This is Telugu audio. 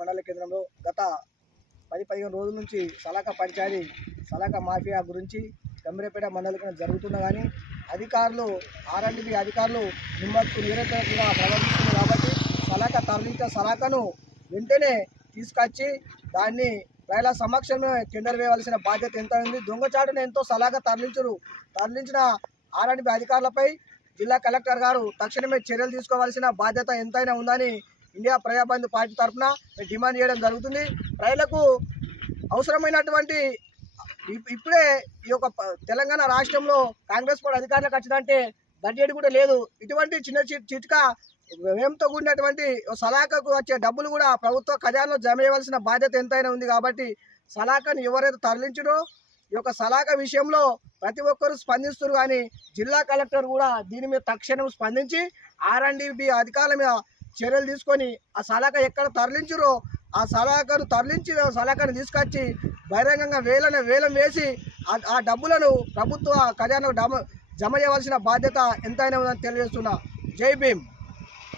మండల కేంద్రంలో గత 10-15 రోజుల నుంచి సలాక పంచాయతీ సలాక మాఫియా గురించి గంభీరపేట మండల కేంద్రం జరుగుతున్నా కానీ అధికారులు R&B అధికారులు నిమ్మకు నీరెత్తగా ప్రవర్తిస్తున్నారు కాబట్టి సలాక తరలించిన సలాకను వెంటనే తీసుకొచ్చి దాన్ని ప్రజల సమక్షంలో టెండర్ వేయవలసిన బాధ్యత ఎంత ఉంది. దొంగచాటును ఎంతో సలాక తరలించిన R&B అధికారులపై జిల్లా కలెక్టర్ గారు తక్షణమే చర్యలు తీసుకోవాల్సిన బాధ్యత ఎంతైనా ఉందని ఇండియా ప్రజాబంధు పార్టీ తరఫున డిమాండ్ చేయడం జరుగుతుంది. ప్రజలకు అవసరమైనటువంటి ఇప్పుడే ఈ యొక్క తెలంగాణ రాష్ట్రంలో కాంగ్రెస్ పార్టీ అధికారులకు వచ్చిందంటే బడ్జెట్ కూడా లేదు. ఇటువంటి చిన్న చిట్కా వ్యయంతో కూడినటువంటి సలాకకు వచ్చే డబ్బులు కూడా ప్రభుత్వ ఖజానాలో జమ చేయవలసిన బాధ్యత ఎంతైనా ఉంది. కాబట్టి సలాకను ఎవరైతే తరలించారో ఈ యొక్క సలాక విషయంలో ప్రతి ఒక్కరూ స్పందిస్తారు. కానీ జిల్లా కలెక్టర్ కూడా దీని మీద తక్షణం స్పందించి R&B అధికారుల మీద చర్యలు తీసుకొని ఆ సలాక ఎక్కడ తరలించారో ఆ సలాకను తీసుకొచ్చి బహిరంగంగా వేలం వేసి ఆ డబ్బులను ప్రభుత్వ ఖజానాకు జమ చేయవలసిన బాధ్యత ఎంతైనా ఉందని తెలియజేస్తున్నా. జై భీమ్.